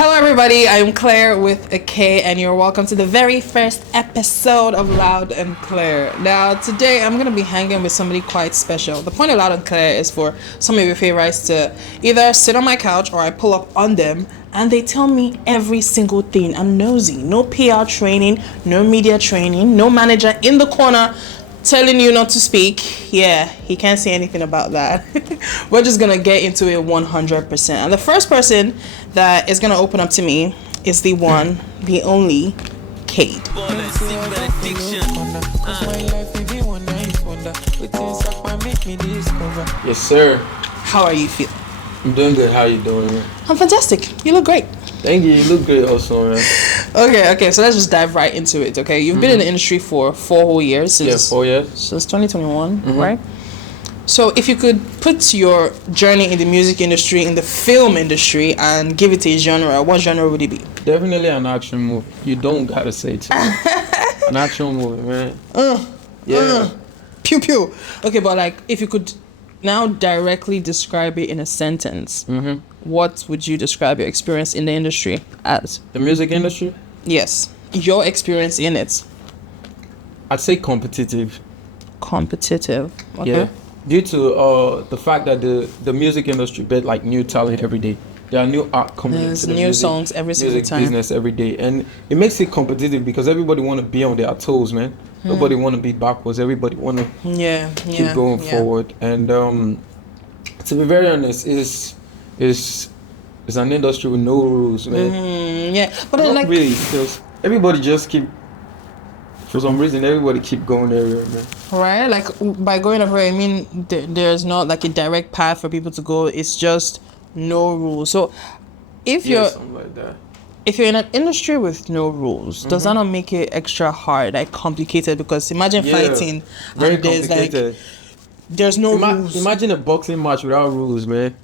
Hello everybody, I'm Claire with a K and you're welcome to the very first episode of Loud and Clear. Now today I'm going to be hanging with somebody quite special. The point of Loud and Clear is for some of your favorites to either sit on my couch or I pull up on them and they tell me every single thing. I'm nosy, no PR training, no media training, no manager in the corner telling you not to speak. Yeah, he can't say anything about that. We're just gonna get into it 100%. And the first person that is gonna open up to me is the one, the only Khaid. Yes, sir. How are you feeling? I'm doing good. How you doing, man? I'm fantastic. You look great. Thank you. You look good also, man. Okay, so let's just dive right into it, okay? You've been in the industry for 4 whole years. Since 4 years. Since 2021, right? So if you could put your journey in the music industry, in the film industry, and give it a genre, what genre would it be? Definitely an action movie. You don't gotta say it. An action movie, man. Pew pew. Okay, but like, if you could now directly describe it in a sentence, what would you describe your experience in the industry as? The music industry? Yes, your experience in it. I'd say competitive. Competitive. Okay. Yeah. Due to the fact that the music industry get like new talent every day. There are new art coming There's into the new music, songs every single music time. business every day, and it makes it competitive because everybody want to be on their toes, man. Nobody want to be backwards. Everybody want to keep going forward. And to be very honest, is an industry with no rules, man. But Not then, like, really, because everybody just keep. For some reason, everybody keep going everywhere, man. right? Like, by going everywhere, I mean there's not like a direct path for people to go. It's just no rules. So if Something like that. if you're in an industry with no rules, does that not make it extra hard, like complicated? Because imagine fighting Very and there's complicated. like there's no rules. Imagine a boxing match without rules, man.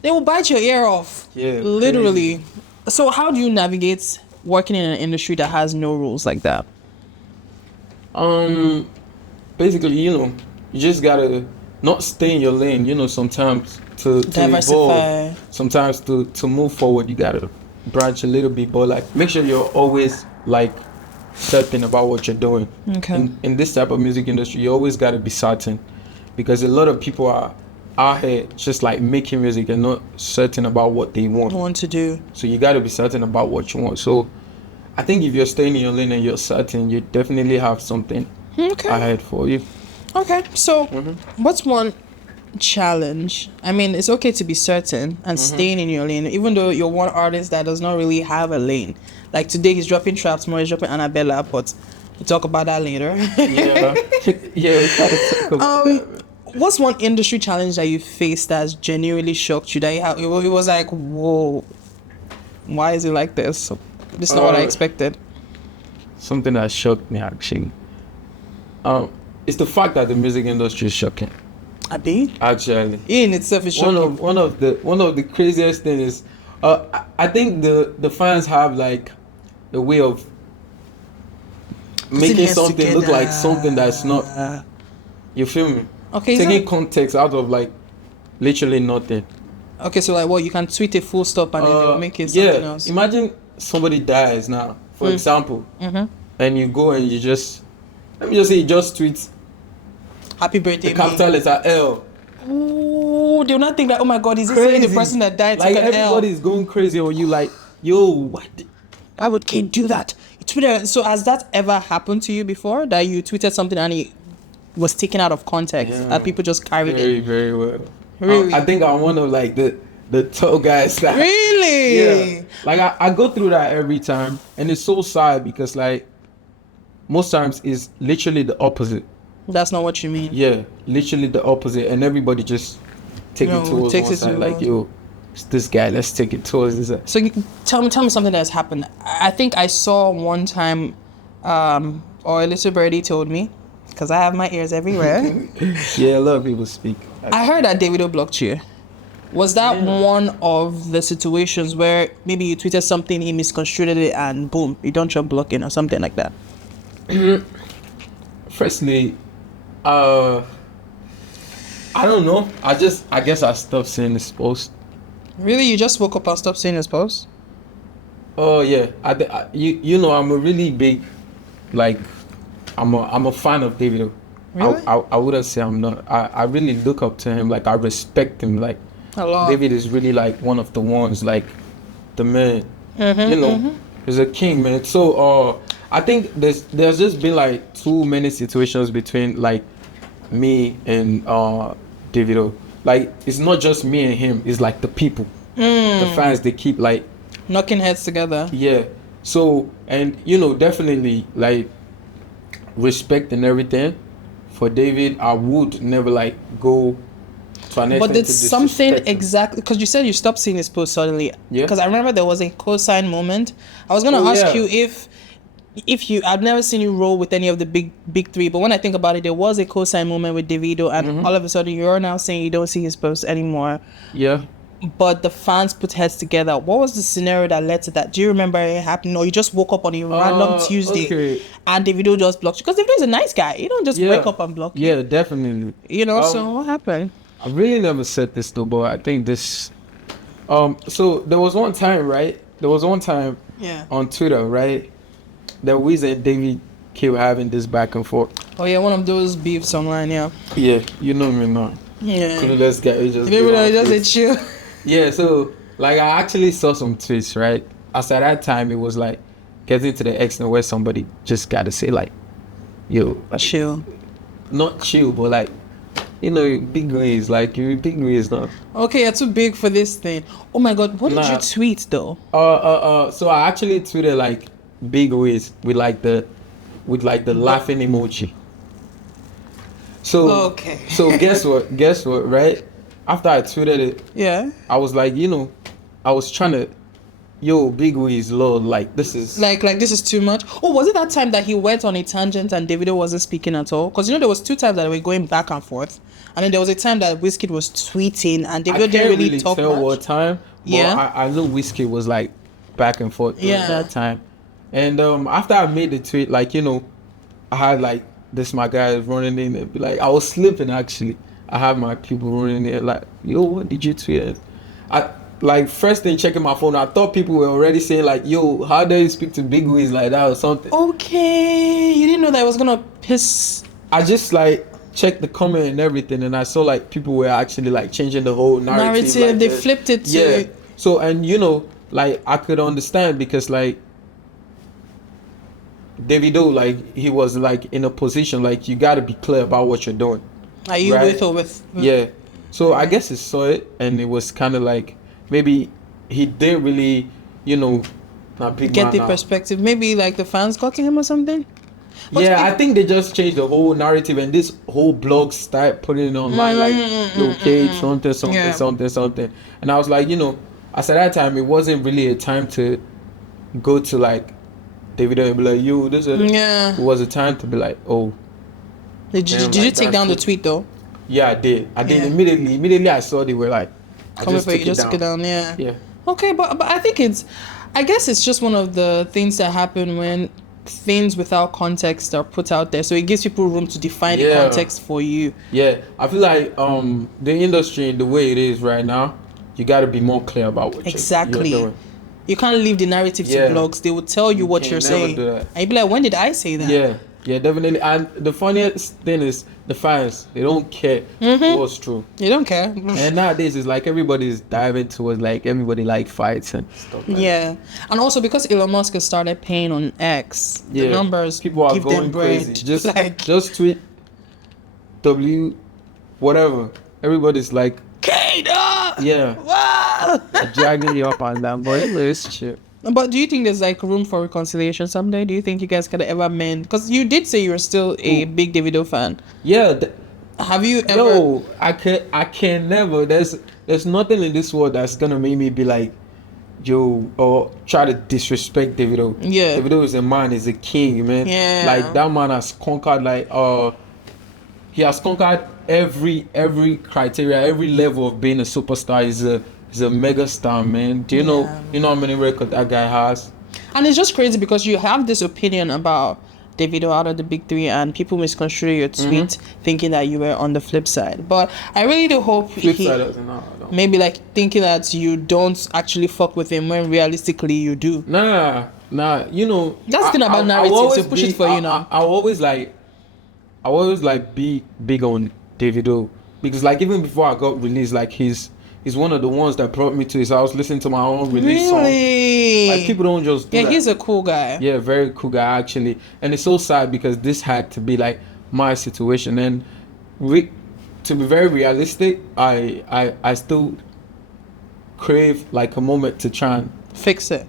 They will bite your ear off. Yeah, literally. So how do you navigate working in an industry that has no rules like that? Basically, you just gotta not stay in your lane. Sometimes to Diversify. evolve, sometimes to move forward, you gotta branch a little bit, but like make sure you're always like certain about what you're doing. Okay. In this type of music industry, you always gotta be certain, because a lot of people are out here just like making music and not certain about what they want to do. So you gotta be certain about what you want. So I think if you're staying in your lane and you're certain, you definitely have something ahead for you. Okay, so what's one challenge? I mean, it's okay to be certain and staying in your lane, even though you're one artist that does not really have a lane. Like today he's dropping Traps, tomorrow he's dropping Annabella, but we'll talk about that later. Yeah, we gotta talk about that. What's one industry challenge that you faced that's genuinely shocked you? That it was like, whoa, why is it like this? This is not what I expected. Something that shocked me actually. It's the fact that the music industry is shocking. Actually, In itself is shocking. one of the craziest things is, I think the fans have like a way of making something look like something that's not. You feel me? Okay, Taking context out of like literally nothing. Okay, so like, you can tweet a full stop and then they'll make it something else. Imagine somebody dies now, for example, and you go and you just, let me just say, you just tweet Happy birthday, the capital letter L. Ooh, they will not think that, oh my God, is this saying the person that died Like took an L? everybody's going crazy on you, like, yo, Why would Khaid do that? Twitter. So has that ever happened to you before, that you tweeted something and it was taken out of context and people just carried very, it? very well. Really? I think I'm one of like the tall guys that, Really? yeah. Like I go through that every time, and it's so sad because like most times it's literally the opposite. That's not what you mean. Yeah, literally the opposite, and everybody just take it towards one side. Like, yo, it's this guy. Let's take it towards this side. So tell me something that's happened. I think I saw one time, or a little birdie told me, because I have my ears everywhere. Yeah, a lot of people speak. I heard that Davido blocked you. Was that one of the situations where maybe you tweeted something, he misconstrued it, and boom, you don't drop blocking or something like that? Firstly, I don't know. I guess I stopped seeing this post. Really? You just woke up and stopped seeing his post? Oh yeah, you know I'm a really big, like, I'm a fan of Davido. Really? I wouldn't say I'm not. I really look up to him. Like, I respect him. Like, A lot. David is really like one of the ones, like the man. You know, he's a king, man. So I think there's just been like too many situations between like me and Davido. Like, it's not just me and him. It's like the people, the fans. They keep like knocking heads together. yeah. So, and you know, definitely like respect and everything for David. I would never like go to an extent But to it's something disrespect him. exactly because you said you stopped seeing his post suddenly. Yeah. Because I remember there was a co-sign moment. I was gonna ask yeah. you if you I've never seen you roll with any of the big three, but when I think about it, there was a co-sign moment with Davido, and all of a sudden you're now saying you don't see his posts anymore. Yeah. But the fans put heads together. What was the scenario that led to that? Do you remember it happening, or you just woke up on a random Tuesday and Davido just blocked you? Because Davido is a nice guy. You don't just wake up and block you. Yeah, definitely. You know, so what happened? I really never said this though, but I think this. So there was one time, right? There was one time. Yeah. On Twitter, right? That Wiz and David kept having this back and forth. Oh yeah, one of those beefs online. Yeah. Yeah, you know me now. Yeah. Let's get it. Just a chill. Yeah, so like I actually saw some tweets, right? As at that time, it was like getting to the extent where somebody just gotta say like, "Yo, chill." Not chill, but like, you know, big ways. Like you big ways now. Okay, you're too big for this thing. Oh my God, what did you tweet though? So I actually tweeted like big ways with the laughing emoji. So okay. So guess what? Right? After I tweeted it, yeah, I was like, you know, I was trying to, yo, big ways, Lord, like this is like this is too much. Oh, was it that time that he went on a tangent and Davido wasn't speaking at all? Because you know there was 2 times that they were going back and forth, and then there was a time that Wizkid was tweeting and Davido didn't really talk tell much. what time. Yeah, I know Wizkid was like back and forth at that time, and after I made the tweet, like, you know, I had like this my guys running in there, like I was sleeping actually. I had my people running there like, yo, what did you tweet? I like first thing checking my phone, I thought people were already saying like, yo, how dare you speak to big wigs like that or something. Okay, you didn't know that I was gonna piss. I just like checked the comment and everything, and I saw like people were actually like changing the whole narrative. Like, they flipped it to yeah. So, and you know, like I could understand because like Davido, like he was like in a position like you gotta be clear about what you're doing. Are you right? With or with? Yeah. So I guess he saw it and it was kind of like maybe he didn't really, you know, get the perspective. Maybe like the fans got to him or something. But yeah, I think they just changed the whole narrative and this whole blog start putting it online like okay, something. And I was like, you know, as at that time it wasn't really a time to go to like Davido and be like, yo, this is it was a time to be like, oh. Did you take down the tweet though? Yeah, I did. Immediately I saw they were like, just took it down. Yeah. Okay, but I think I guess it's just one of the things that happen when things without context are put out there. So it gives people room to define the context for you. Yeah, I feel like the industry the way it is right now, you got to be more clear about what you're doing. You can't leave the narrative to blogs. They will tell you what you're saying. And you'd be like, when did I say that? Yeah, definitely. And the funniest thing is the fans, they don't care what's true. They don't care. And nowadays it's like everybody's diving towards like everybody like fights and stuff like that. And also because Elon Musk has started paying on X, the numbers people are give going them bread. crazy. Just tweet W whatever. Everybody's like Khaid! Wow! Dragging you up and down, but it's shit. But do you think there's like room for reconciliation someday? Do you think you guys could ever mend? Because you did say you were still a big Davido fan. Yeah. Have you ever? No, I can never. There's nothing in this world that's gonna make me be like, yo, or try to disrespect Davido. Yeah. Davido is a man, he's a king, man. Yeah. Like that man has conquered he has conquered every criteria, every level of being a superstar. He's a mega star, man. Do you know how many records that guy has? And it's just crazy because you have this opinion about Davido out of the big three, and people misconstrue your tweet thinking that you were on the flip side. But I really do hope maybe like thinking that you don't actually fuck with him when realistically you do. Nah. You know, that's the thing about narratives. You push it for you now. I always be big on Davido, because like even before I got released, like he's one of the ones that brought me to his house, listening to my own release song. Like people don't just do that. He's a cool guy. Yeah, very cool guy actually. And it's so sad because this had to be like my situation, and to be very realistic, I still crave like a moment to try and fix it,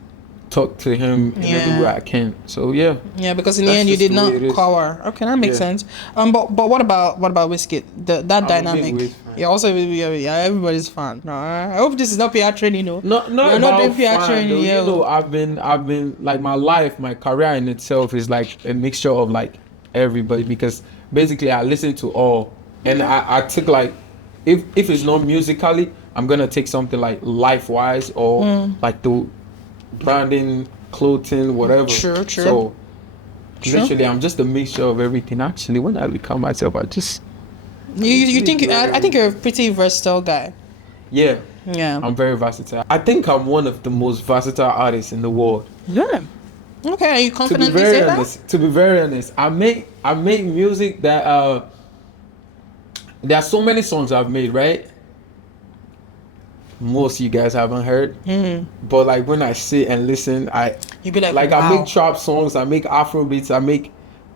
talk to him in every way I can. So yeah, because in the end you did not cower. Okay, that makes sense. But what about Whiskey? That dynamic. Also everybody's fan. No, I hope this is not PR training. No, not doing PR training. You know, I've been like my life, my career in itself is like a mixture of like everybody, because basically I listen to all, and I took like if it's not musically, I'm gonna take something like life wise or like the branding, clothing, whatever. True. So literally I'm just a mixture of everything. Actually, when I become myself, I just you think I think you're a pretty versatile guy. Yeah, I'm very versatile. I think I'm one of the most versatile artists in the world. Yeah. Okay, are you confident to say that? To be very honest, I make music that there are so many songs I've made, right? Most of you guys haven't heard, but like when I sit and listen, you be like wow. I make trap songs, I make Afro beats, I make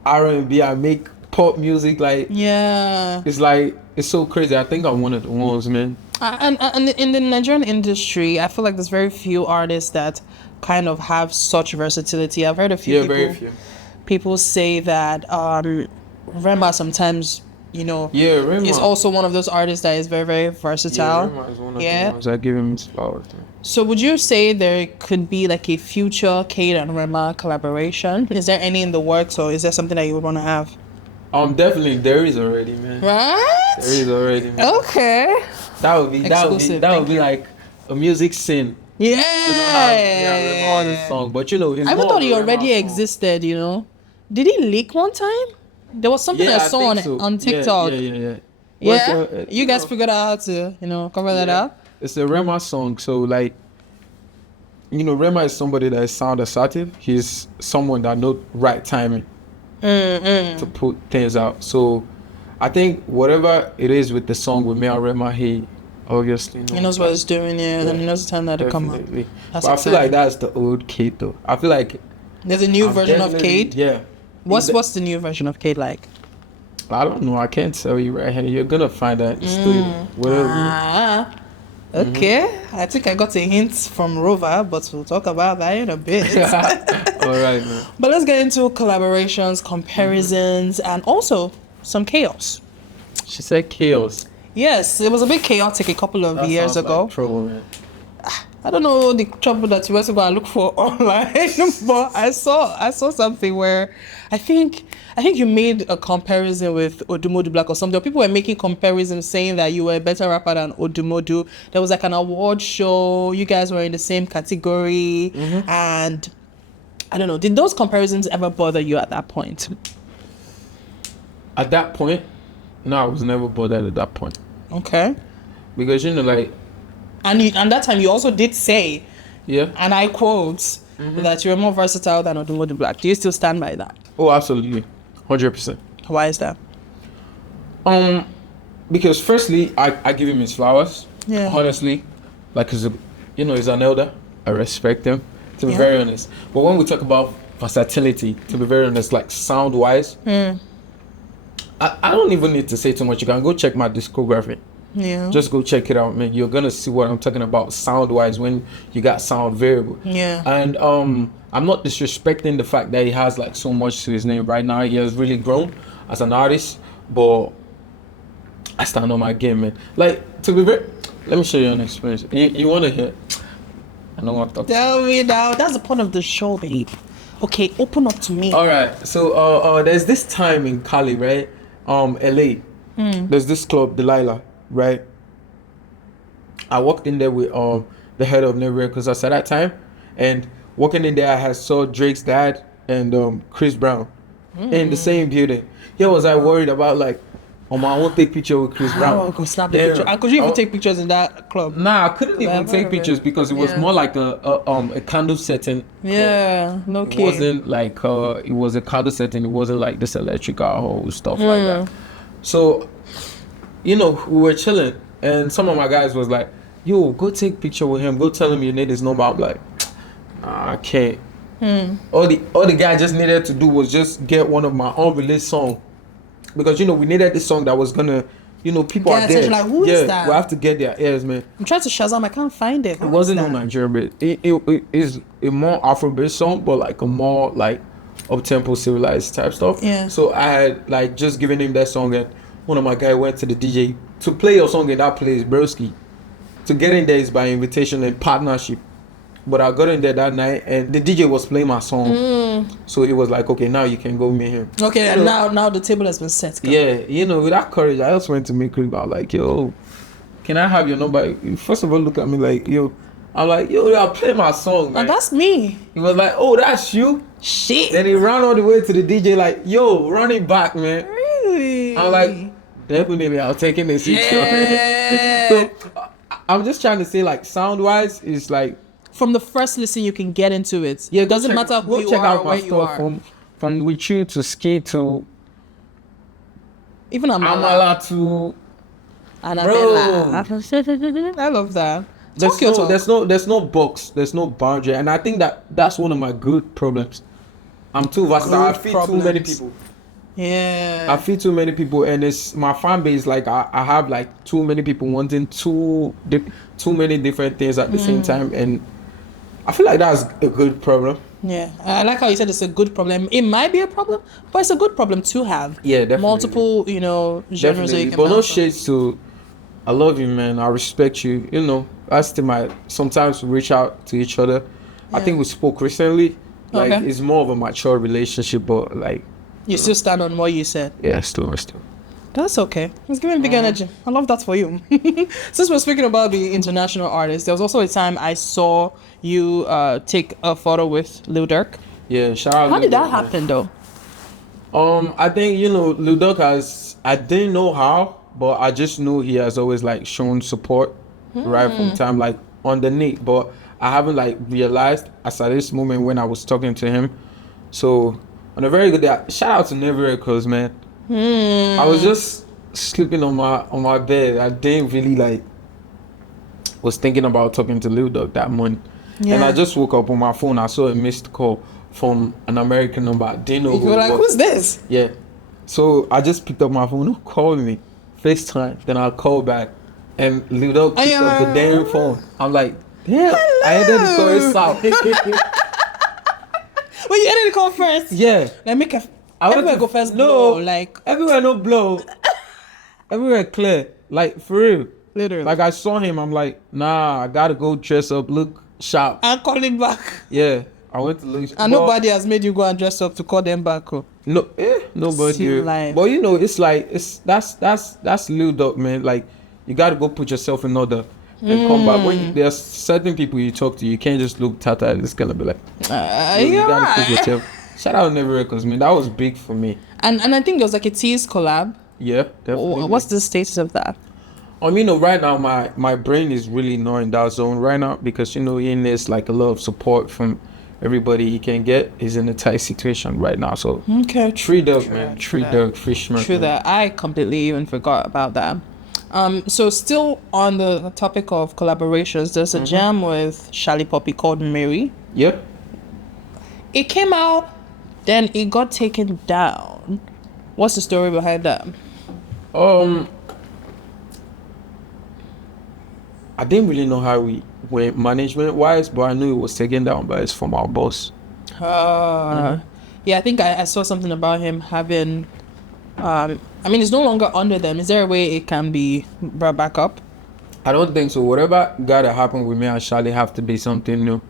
R&B, I make pop music. Like it's like it's so crazy. I think I'm one of the ones, man. And in the Nigerian industry, I feel like there's very few artists that kind of have such versatility. I've heard a few people say that REMA sometimes, you know, REMA is also one of those artists that is very, very versatile. REMA is one of the ones I give him his flowers. So would you say there could be like a future Khaid and REMA collaboration? Is there any in the works, or is there something that you would want to have? Definitely there is already, man. Right? There is already, man. Okay. That would be like a music scene. Yeah. Song, but you know, I thought he already existed. You know, did he leak one time? There was something I saw on TikTok. Yeah. You guys figured out how to, cover that up. It's a REMA song, so like, REMA is somebody that is sound assertive. He's someone that knows right timing to put things out. So I think whatever it is with the song with me and REMA, he obviously knows. He knows what he's doing, and he knows the time that to come out. But I feel like that's the old Khaid though. I feel like there's a new version of Khaid. Yeah. What's the new version of Khaid like? I don't know. I can't tell you right here. You're gonna find that in the studio. Whatever. Okay. I think I got a hint from Rover, but we'll talk about that in a bit. All right, man. But let's get into collaborations, comparisons, and also some chaos. She said chaos. Yes, it was a bit chaotic a couple of years ago. Like trouble, man. I don't know the trouble that you went to go and look for online, but I saw something where I think you made a comparison with Odumodu Black or something. People were making comparisons saying that you were a better rapper than Odumodu. There was like an award show. You guys were in the same category, and I don't know. Did those comparisons ever bother you at that point? At that point, no, I was never bothered at that point. Okay. Because like. And that time you also did say, and I quote, that you're more versatile than Odumodu Black. Do you still stand by that? Oh, absolutely, 100%. Why is that? Because firstly, I give him his flowers. Yeah. Honestly, like he's an elder. I respect him. To be very honest, but when we talk about versatility, to be very honest, like sound wise, I don't even need to say too much. You can go check my discography. Yeah. Just go check it out, man. You're gonna see what I'm talking about sound wise when you got sound variable. Yeah. And I'm not disrespecting the fact that he has like so much to his name right now. He has really grown as an artist, but I stand on my game, man. Like to be very, let me show you an experience. You wanna hear? I don't want to talk. Tell me now. That's the point of the show, babe. Okay, open up to me. All right. So there's this time in Cali, right? LA. There's this club, Delilah. Right, I walked in there with the head of New Records at that time, and walking in there I saw Drake's dad and Chris Brown, in the same building. He was like worried about like, I won't take picture with Chris Brown. I could snap the picture. Could you even take pictures in that club? Nah, I couldn't even take pictures because it was more like a candle setting. Yeah, no kidding. It wasn't like it was a candle setting. It wasn't like this electrical whole stuff like that. So, we were chilling, and some of my guys was like, "Yo, go take picture with him. Go tell him you need his number." I'm like, "Nah, I can't." All the guy just needed to do was just get one of my unreleased songs. Because we needed this song that was gonna, people are there. Like, who is that? We have to get their ears, man. I'm trying to Shazam, I can't find it. It wasn't on Nigeria, but it is a more Afro-based song, but like a more like up-tempo, civilized type stuff. Yeah. So I had like just given him that song, and one of my guys went to the DJ to play your song in that place, broski. To get in there is by invitation and partnership. But I got in there that night, and the DJ was playing my song. So it was like, okay, now you can go meet him. Okay, and now the table has been set. Yeah, with that courage, I just went to meet Chris. I was like, yo, can I have your number? First of all, look at me like, yo. I'm like, yo, I'll play my song, man. Oh, that's me. He was like, oh, that's you? Shit. Then he ran all the way to the DJ like, yo, run it back, man. Really? I'm like, definitely, I'll take it this. Yeah. So, I'm just trying to say, like, sound-wise, it's like, from the first listen, you can get into it. Yeah, it doesn't matter who you are or where you are. From with you to ski to even Amala to Annabella. I love that. There's no box. There's no boundary, and I think that's one of my good problems. I'm too versatile. I feed too many people. Yeah. I feed too many people, and it's my fan base. Like I have like too many people wanting too many different things at the same time, and I feel like that's a good problem. Yeah, I like how you said it's a good problem. It might be a problem, but it's a good problem to have. Yeah, definitely. Multiple, genres that you can. But no shades to. I love you, man. I respect you. That's the sometimes we reach out to each other. Yeah. I think we spoke recently. Like it's more of a mature relationship, but like. You still stand on what you said. Yeah, still. That's okay. It's giving big energy. I love that for you. Since we're speaking about the international artists, there was also a time I saw you take a photo with Lil Durk. Yeah, shout out. How did that happen, though? I think Lil Durk I didn't know how, but I just knew he has always like shown support right from time like underneath. But I haven't like realized as at this moment when I was talking to him. So on a very good day, shout out to Never Records, man. I was just sleeping on my bed. I didn't really was thinking about talking to Lil Durk that morning. Yeah. And I just woke up on my phone. I saw a missed call from an American number. I didn't know who it was. Who's this? Yeah. So I just picked up my phone. Who called me? FaceTime. Then I'll call back. And Lil Durk picked up the damn phone. I'm like, damn. Hello. I ended the call. It's out. Well, you ended the call first? Yeah. Let me everywhere go first. No, everywhere no blow. Everywhere clear. Like for real. Literally. Like I saw him, I'm like, nah, I gotta go dress up, look sharp. And call him back. Yeah. I went to look. And nobody has made you go and dress up to call them back. No, nobody. But it's like that's Lil Durk, man. Like you gotta go put yourself in order and come back. When there's certain people you talk to, you can't just look tattered. It's gonna be like you gotta put yourself. Shout out Never Records, man. That was big for me. And I think there was like a tease collab. Yeah, definitely. What's the status of that? Right now my brain is really not in that zone right now because in this like a lot of support from everybody he can get. He's in a tight situation right now. So Tree Durk, man. Tree Durk, Fishman. True that. I completely even forgot about that. So still on the topic of collaborations, there's a jam with Shally Poppy called Mary. Yep. It came out, then it got taken down. What's the story behind that? I didn't really know how we went management wise, but I knew it was taken down by his from our boss. Yeah, I think I saw something about him having it's no longer under them. Is there a way it can be brought back up? I don't think so. Whatever gotta happen with me and Shally have to be something new.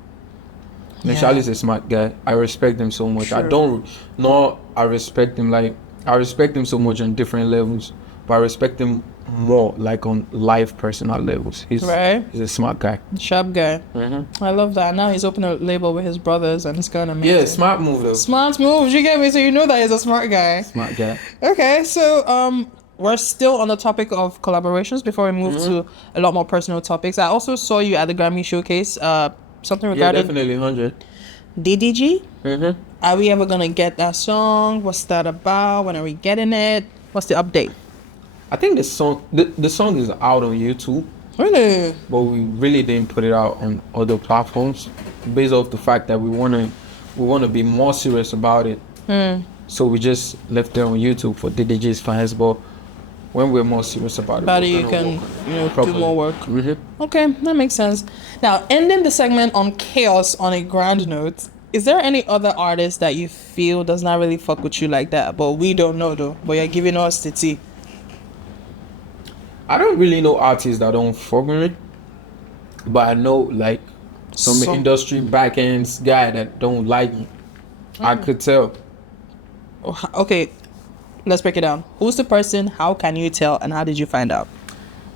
And Shally's a smart guy. I respect him so much. True. I respect him I respect him so much on different levels. But I respect him more like on live personal levels. He's a smart guy. Sharp guy. I love that. Now he's opening a label with his brothers and it's going amazing. Yeah, smart move though. Smart move, you get me? So you know that he's a smart guy. Smart guy. Okay, so we're still on the topic of collaborations before we move to a lot more personal topics. I also saw you at the Grammy Showcase. Something regarding... Yeah, definitely 100. DDG? Are we ever gonna get that song? What's that about? When are we getting it? What's the update? I think the song is out on YouTube. Really? But we really didn't put it out on other platforms based off the fact that we wanna be more serious about it. So we just left it on YouTube for DDG's fans. But when we're more serious about it, you can do more work. Okay, that makes sense. Now, ending the segment on chaos on a grand note, is there any other artist that you feel does not really fuck with you like that, but we don't know though, but you're giving us the tea? I don't really know artists that don't fuck with me, but I know like some industry back ends guy that don't like me. I could tell. Okay, let's break it down. Who's the person? How can you tell? And how did you find out?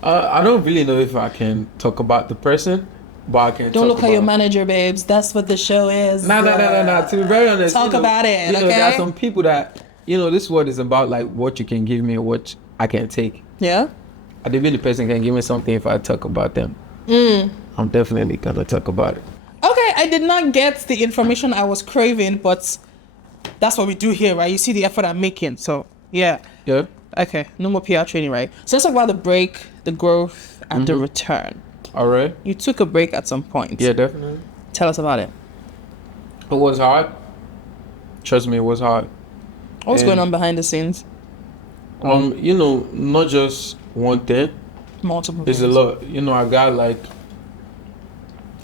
I don't really know if I can talk about the person, but I can. Don't look at your manager, babes. That's what the show is. No. To be very honest, talk about it. Okay. There are some people that this world is about like what you can give me or what I can take. Yeah. I think the person can give me something if I talk about them. I'm definitely gonna talk about it. Okay, I did not get the information I was craving, but that's what we do here, right? You see the effort I'm making, so yeah. Yeah. Okay, no more PR training, right? So let's talk about the break, the growth, and the return. All right. You took a break at some point. Yeah, definitely. Tell us about it. It was hard. Trust me, it was hard. What's going on behind the scenes? Not just one thing. Multiple There's things. a lot. I got like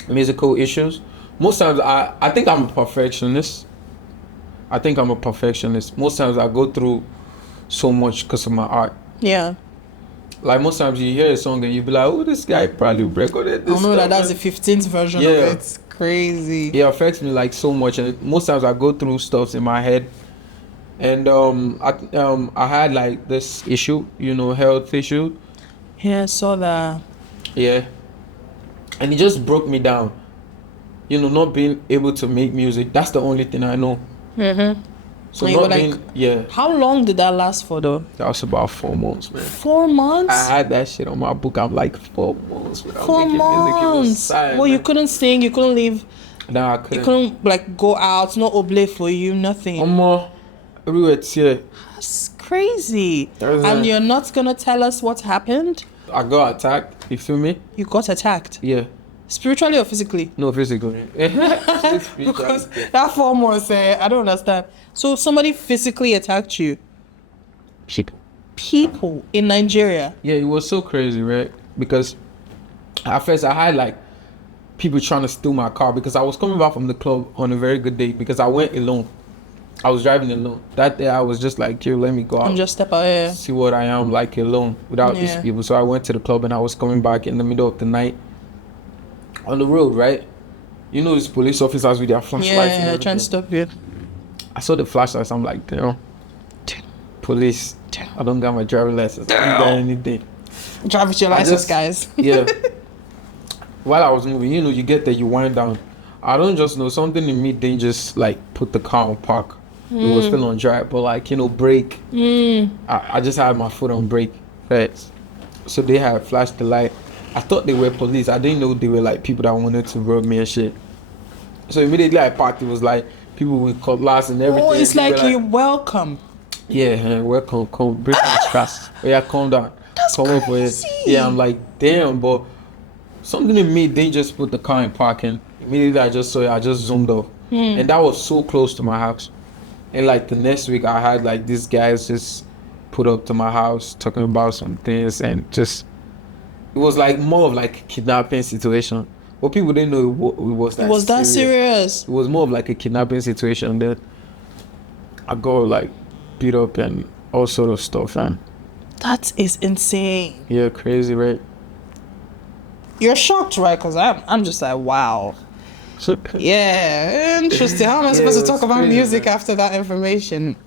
musical issues. Most times I think I'm a perfectionist. Most times I go through so much because of my art. Yeah. Like most times you hear a song and you be like, oh, this guy probably recorded this. I know that's the 15th version of it. It's crazy. It affects me like so much, and most times I go through stuff in my head. And I had like this issue, health issue. Yeah, I saw that. Yeah. And it just broke me down. Not being able to make music. That's the only thing I know. So not being, How long did that last for though? That was about 4 months, man. 4 months? I had that shit on my book. I'm like 4 months. 4 months. Sad, well, man. You couldn't sing. You couldn't leave. No, I couldn't. You couldn't like go out. No oblate for you. Nothing. That's crazy. And you're not gonna tell us what happened? I got attacked. You feel me? You got attacked? Yeah. Spiritually or physically? No, physically. Because that 4 months, I don't understand. So somebody physically attacked you? People in Nigeria? Yeah, it was so crazy, right? Because at first I had like people trying to steal my car because I was coming back from the club on a very good day because I went alone. I was driving alone. That day I was just like, yo, let me go out. And just step out here. See what I am like alone without these people. So I went to the club and I was coming back in the middle of the night on the road, right? These police officers with their flashlights. Yeah, trying to stop you. I saw the flashlights. I'm like, damn. Police. I don't got my driver's license. I don't got anything. Drive with your license, guys. Yeah. While I was moving, you get there, you wind down. I don't just know, something in me, they just like put the car on park. It was still on drive, but like, brake. I just had my foot on brake. Right. So they had flashed the light. I thought they were police. I didn't know they were like people that wanted to rob me and shit. So immediately I parked, it was like people with cutlass and everything. Oh, it's like you're welcome. Yeah, welcome, come, bring my trust. Oh yeah, calm down. That's come crazy. Yeah, I'm like, damn, but something in me, they just put the car in parking. Immediately I just saw it, I just zoomed off. And that was so close to my house. And like the next week I had like these guys just put up to my house talking about some things, and just it was like more of like a kidnapping situation. But people didn't know it was that was that serious. It was more of like a kidnapping situation. That I got like beat up and all sort of stuff, and that is insane. Yeah, crazy, right? You're shocked, right? Because I'm just like, wow. Yeah, interesting. How am I supposed to talk about music after that information?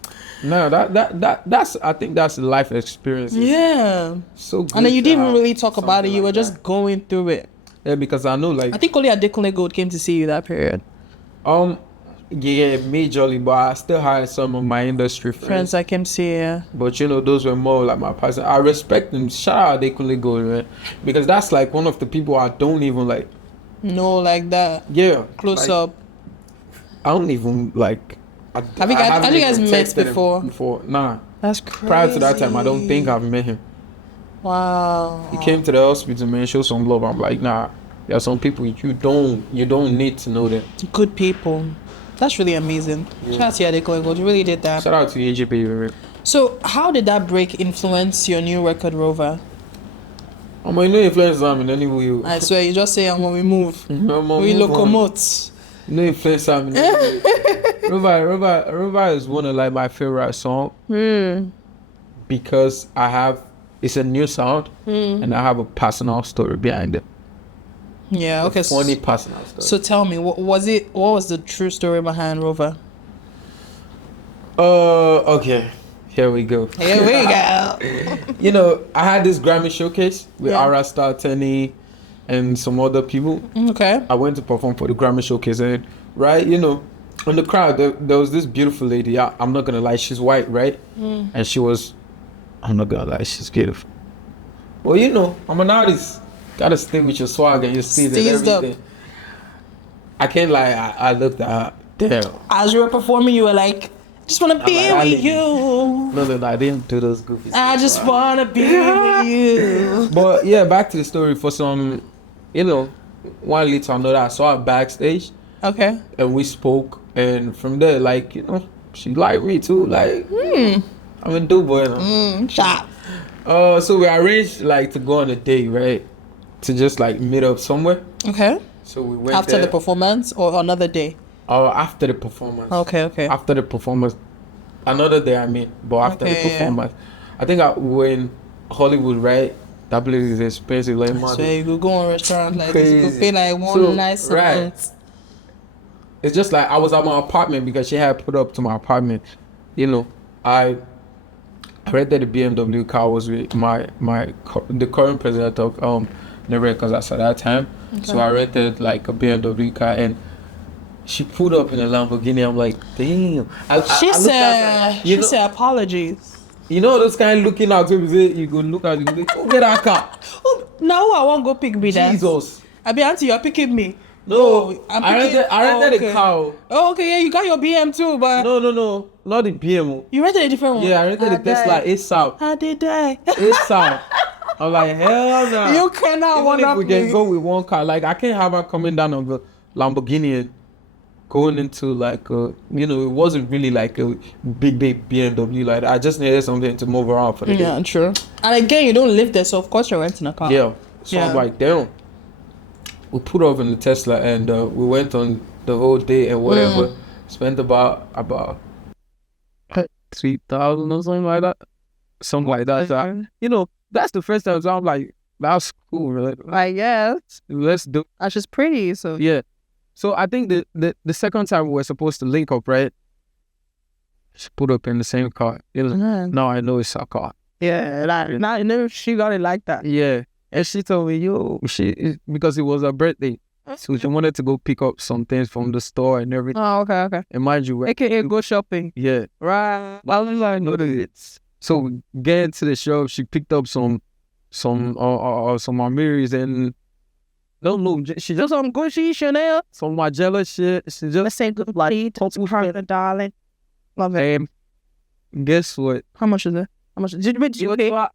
No, that's I think that's life experience. Yeah. So good. And then you didn't even really talk about it. You were just going through it. Yeah, because I know, like, I think only Adekunle Gold came to see you that period. Yeah, majorly, but I still had some of my industry friends I came to see, yeah. But you know, those were more like my person. I respect them. Shout out Adekunle Gold, man, because that's like one of the people I don't even like. No, like that. Yeah, close like, up. I don't even like. Have you guys met before? Nah. That's crazy. Prior to that time, I don't think I've met him. Wow. He came to the hospital, man, show some love. I'm like, nah. There are some people you don't need to know them. Good people. That's really amazing. Yeah. Shout out to Adekunle Gold. You really did that. Shout out to AJP. So, how did that break influence your new record, Rover? I'm no influence in any way. I swear, you just say, when we move. We locomote. No influence in any way. Rover is one of like my favorite songs. Because it's a new sound and I have a personal story behind it. Yeah, okay. Funny personal story. So tell me, what was the true story behind Rover? Okay. Here we go. You know, I had this Grammy showcase with Ara Star, Tenny, and some other people. Okay. I went to perform for the Grammy showcase, and you know, in the crowd there was this beautiful lady. I'm not gonna lie, she's white, right? And she was, I'm not gonna lie, she's beautiful. Well, you know, I'm an artist. Gotta stay with your swag and your steez and everything. I can't lie, I looked at her. Damn. As you were performing, you were like, just wanna be with you. No, I didn't do those goofy stuff. I just wanna be with you. But yeah, back to the story. For some, you know, one later another, I saw her backstage. Okay. And we spoke, and from there, like, you know, she liked me too. Like, I'm a dude boy now. Shot. So we arranged like to go on a date, right? To just like meet up somewhere. Okay. So we went after the performance or another day? After the performance. Okay. After the performance. Another day, I mean. But after the performance. I think we in Hollywood, right? That place is expensive, like money. So you could go on a restaurant like this, you could pay like one nice amount. It's just like I was at my apartment because she had put up to my apartment. You know, I rented the BMW car. Was with the current president of the records at that time. Okay. So I rented like a BMW car, and she pulled up in a Lamborghini. I'm like, damn. She said apologies. You know those kind of looking out, you go look at you, go get that car. Oh, now I won't go pick me that. Jesus. I be auntie, you're picking me. No, I rented a car. Oh, okay, yeah, you got your BM too, but no, not the BM. You rented a different one. Yeah, I rented the Tesla. It's South. How did I? It's South. I'm like, hell no. You cannot one up. We can go with one car. Like I can't have her coming down on the Lamborghini and going into like you know, it wasn't really like a big BMW. Like I just needed something to move around for the day. Yeah, true. And again, you don't live there, so of course you're renting a car. Yeah. So I'm like, damn. We put off in the Tesla and we went on the whole day and whatever. Spent about 3,000 or something like that. Something like that. So, you know, that's the first time. So I'm like, that's cool, right? I guess. Let's do. And she's pretty, so yeah. So I think the second time we were supposed to link up, right? She put up in the same car. Now I know it's her car. Yeah, now I know she got it like that. Yeah. And she told me, because it was her birthday. So she wanted to go pick up some things from the store and everything. Oh, okay. And mind you, AKA go shopping. Yeah. Right. Well, I know that so we get into the shop, she picked up some Amiris and she just some Gucci, Chanel, some Margiela shit. She just say good bloody $200, darling. Love it. Guess what? How much is it? How much? Did you okay?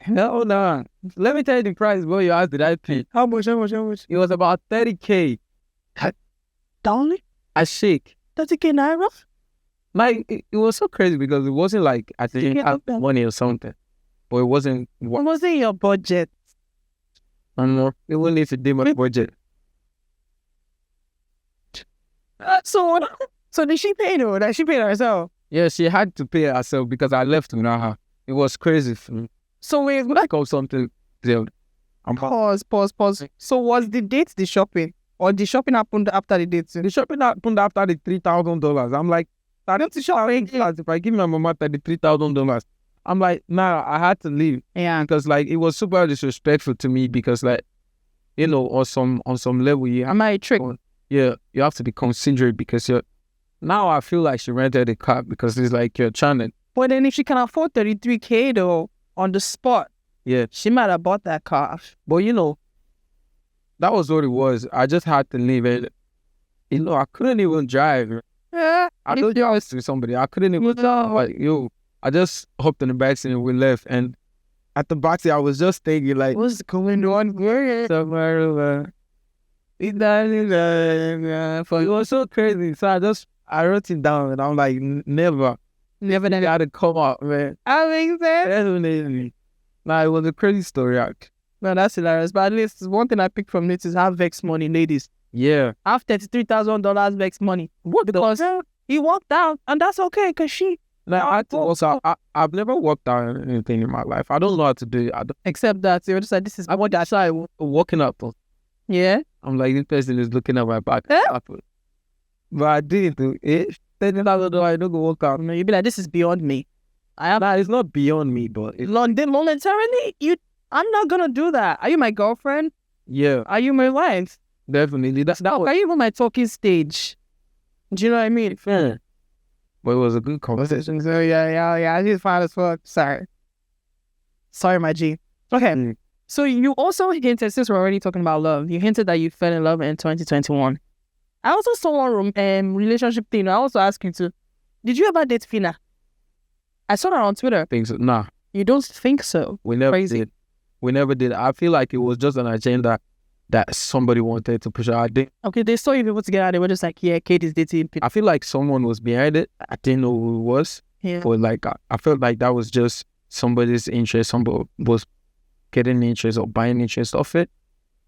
Hell nah. Let me tell you the price, bro. You asked, did I pay? How much? It was about 30K. Darling? I shake. 30K naira? Like, it was so crazy because it wasn't like I didn't have money or something. But it wasn't... It wasn't your budget. I don't know. It wasn't even do my budget. So did she pay though? That she paid herself? Yeah, she had to pay herself because I left without her. It was crazy for me. So wait, like or something. Pause. So was the date the shopping? Or the shopping happened after the date? The shopping happened after the $3,000. I'm like, I don't show if I give my mama $33,000, I'm like, nah, I had to leave. Yeah. Because like it was super disrespectful to me because like, you know, on some level you have my trick. You have to be considerate because now I feel like she rented a car because it's like you're trying to. But then if she can afford 33K though on the spot, yeah, she might have bought that car. But you know, that was what it was. I just had to leave it. You know, I couldn't even drive. Yeah. I told you I was with somebody. I couldn't even like, I just hopped in the backseat and we left. And at the backseat, I was just thinking like, what's going on? Somewhere it was so crazy. So I wrote it down and I'm like, never had to come out, man. I mean, Definitely. Nah, it was a crazy story. No, that's hilarious. But at least one thing I picked from this is have vex money, ladies. Yeah. Have $33,000 vex money. What? Because he walked out, and that's okay, because she... Like, I've never walked out anything in my life. I don't know how to do it. Except that you're just like, this is... I want that side. Walking up. Yeah? I'm like, this person is looking at my back. But I didn't do it. $30,000, I don't go walk out. No, you'd be like, this is beyond me. It's not beyond me, but... Momentarily, I'm not gonna do that. Are you my girlfriend? Yeah. Are you my wife? Definitely. Are you even my talking stage? Do you know what I mean? Yeah. But it was a good conversation. So yeah. I just fine as fuck. Sorry, my G. Okay. So you also hinted, since we're already talking about love, you hinted that you fell in love in 2021. I also saw one relationship thing. I also asked you to, did you ever date Fina? I saw that on Twitter. Think so? Nah. You don't think so? We never did. We never did. I feel like it was just an agenda that somebody wanted to push out. Okay, they saw you people together. They were just like, yeah, Kate is dating. I feel like someone was behind it. I didn't know who it was. Yeah. But like, I felt like that was just somebody's interest. Somebody was getting interest or buying interest of it.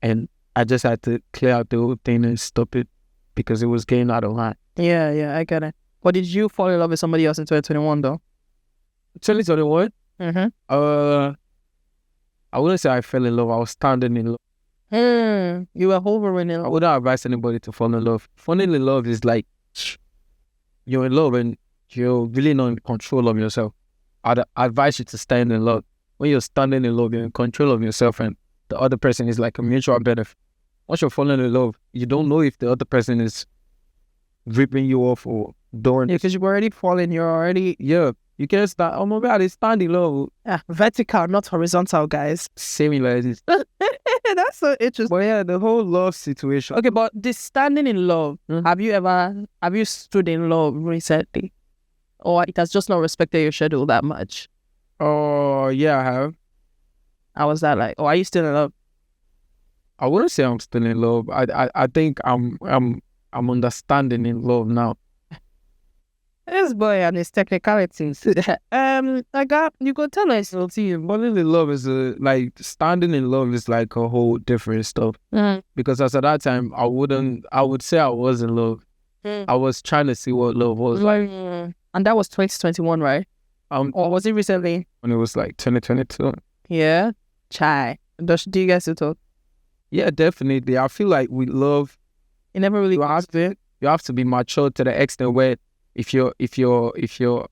And I just had to clear out the whole thing and stop it because it was getting out of line. Yeah, I get it. But did you fall in love with somebody else in 2021 though? 2021? Mm-hmm. I wouldn't say I fell in love. I was standing in love. You were hovering in love. I wouldn't advise anybody to fall in love. Falling in love is like you're in love and you're really not in control of yourself. I'd advise you to stand in love. When you're standing in love, you're in control of yourself and the other person is like a mutual benefit. Once you're falling in love, you don't know if the other person is ripping you off or doing. Yeah, because you've already fallen. You're already... Yeah. You can't start. Oh my God, it's standing low. Yeah, vertical, not horizontal, guys. Similar. That's so interesting. But yeah, the whole love situation. Okay, but this standing in love, have you stood in love recently? Or it has just not respected your schedule that much? Oh, yeah, I have. How was that like? Or are you still in love? I wouldn't say I'm still in love. I think I'm understanding in love now. This boy and his technicalities. You go tell us. Falling in love is like standing in love is like a whole different stuff. Because as at that time, I would say I was in love. I was trying to see what love was like. And that was 2021, right? Or was it recently? When it was like 2022. Yeah. Chai. Do you guys still talk? Yeah, definitely. I feel like with love, it never really you have to be mature to the extent where if you're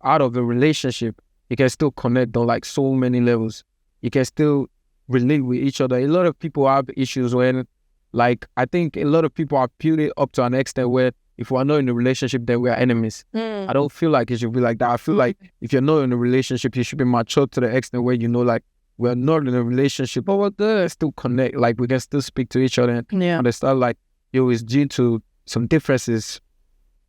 out of a relationship, you can still connect on like so many levels. You can still relate with each other. A lot of people have issues when, like, I think a lot of people are built it up to an extent where if we're not in a relationship, then we're enemies. I don't feel like it should be like that. I feel like if you're not in a relationship, you should be mature to the extent where you know, like, we're not in a relationship, but we're there, still connect. Like, we can still speak to each other and understand, like, it's due to some differences.